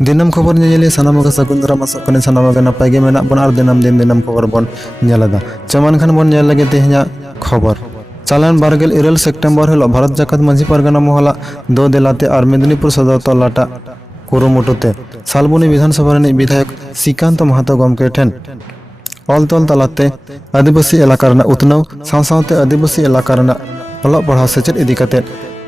दिनम खबर नेले सानाम का सकुंदरा मसक कने सानाम का नपाय गे मेना बन आर दिनम दिन दिनम खबर बन नेलदा चमान खान बन नेल लगे तेह냐 खबर चालान बारगेल 2 सेप्टेम्बर हिलो भारत जाकत मांझी परगना मोहला दो दिलाते और मेदिनीपुर सदर तलाटा कुरुमुटुते सालबुनी विधानसभा रनी विधायक श्रीकांत महतो गमके ठेन ऑल तल तलाते आदिवासी एलाका रना उतनाव सावसावते आदिवासी एलाका रना ऑलग पढ़ाव सेचेद इदी कते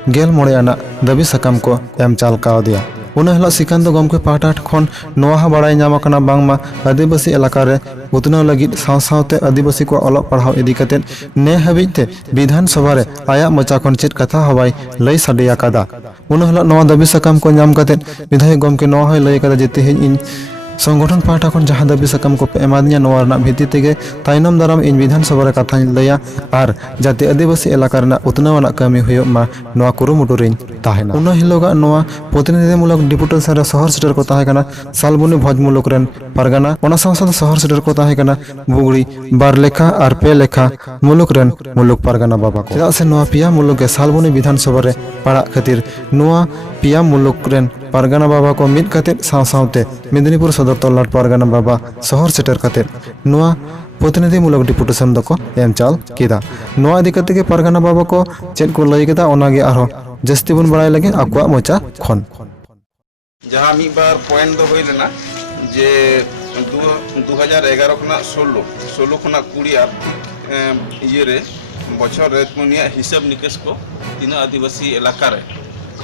गेल मोड़े आना दाबी सकाम को एम चाल कावदिया उन्हें हिलो श्रीकांत गमके पाहटा खन नोहा बाड़ाय नाम आकना बांगमा आदिवासी एलाका रे उतनाव लगित सावसावते आदिवासी को ऑलग पढ़ाव इदी कते ने हाबिते विधानसभा रे आया मचा खन चेद कथा हवाई लई साडिया कादा उन्हें हिलो नोवा दाबी सकाम को नाम कते विधायक गमके नोहा लई कादा जे तेहेñ इन संगठन पाहटा खन जहां दाबी सकाम को एमादिया नोवा रना भित्ति तेगे तायनम दाराम इन विधानसभा रे कथा लैया आर जाते आदिवासी एलाका रना उतनावना कामी हुयो मा नोवा कुरुमुटु रेñ ताहेना उन हिलोगा नोवा प्रतिनिधिमूलक डिपुटेशन रे शहर सेटर को ताहे कना सालबुनी भोज मुलुक रेन परगना ओना साथ शहर सेटर को ताहे कना बुगड़ी बार लेखा आर पे लेखा मुलुक रेन मुलुक परगना बाबा को चेदा से नोवा पिया मुलुक के सालबुनी विधानसभा रे पड़ा खातिर नोवा पिया मुलुक रेन परगना बाबा को मिद कते सावसावते मेदिनीपुर सदर तलाट परगना बाबा शहर सेटर कते नोवा प्रतिनिधिमूलक डिपुटेशन दको एम चाल केदा नोवा इदी कते के परगना बाबा को चेद को लई केदा ओनागे आरो जस्ती बन बड़ाय लगे आकुआ मोचा खन जहाँ मी बार पॉइंट दो होई लेना जे 2011 खना 16 खना 20 आर्थिक ये रे बछर रे मुनिया हिसाब निकेश को तीन आदिवासी इलाका रे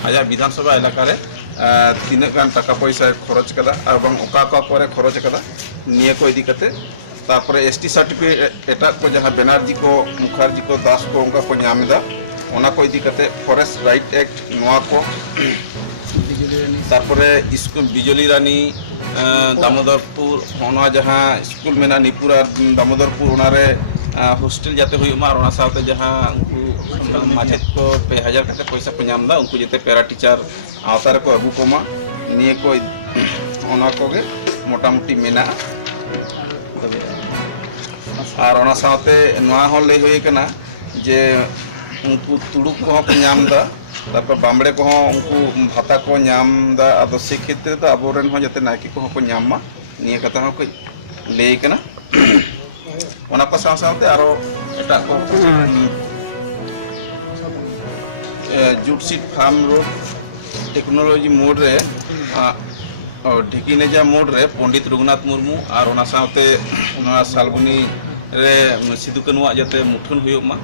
आया विधानसभा इलाका रे तीन गान टाका पैसा खरच कदा एवं ओका ओका करे खरच कदा निये को इदी कते तारपरे एसटी सर्टिफिकेट एटा को जहाँ बनर्जी को मुखर्जी को दास को उनका को नामदा ओना को इदी कते फॉरेस्ट राइट एक्ट नोआ को तारपरे स्कूल बिजली रानी दामोदरपुर ओना जहाँ स्कूल मेना निपुरा दामोदरपुर ओना रे हॉस्टल जाते हुई मार ओना साथे जहाँ उनको माचेद को 2000 कते पैसा को नामदा उनको जते पैरा टीचर आवता रे को अगु कोमा निये को ओना को गे मोटा मोटी मेना और ओना साथे नोआ हो ले होई कना जे उनको तुड़ुक को नामदा तारपर बामड़े को उनको भाता को नामदा आदो से क्षेत्र तो अबोरेन हो जते नायकी को नाममा निये कथा हो कोई ले कना ओना को साथे आरो एटा को जूटसीट फार्म रोड टेक्नोलॉजी मोड रे ढिकीनेजा मोड रे पंडित रघुनाथ मुर्मू और ओना साथे ओना सालबुनी रे सिदु कनुआ जते मुठन हुयो मा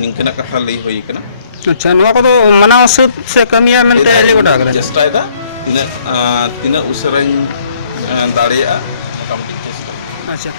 निंकना कथा लई होई कना अच्छा नोआ को तो मनाव से कमिया मेनते ले गोटा करे चेष्टा दा तीन तीन उसरन दाड़िया मोटामुटी चेष्टा अच्छा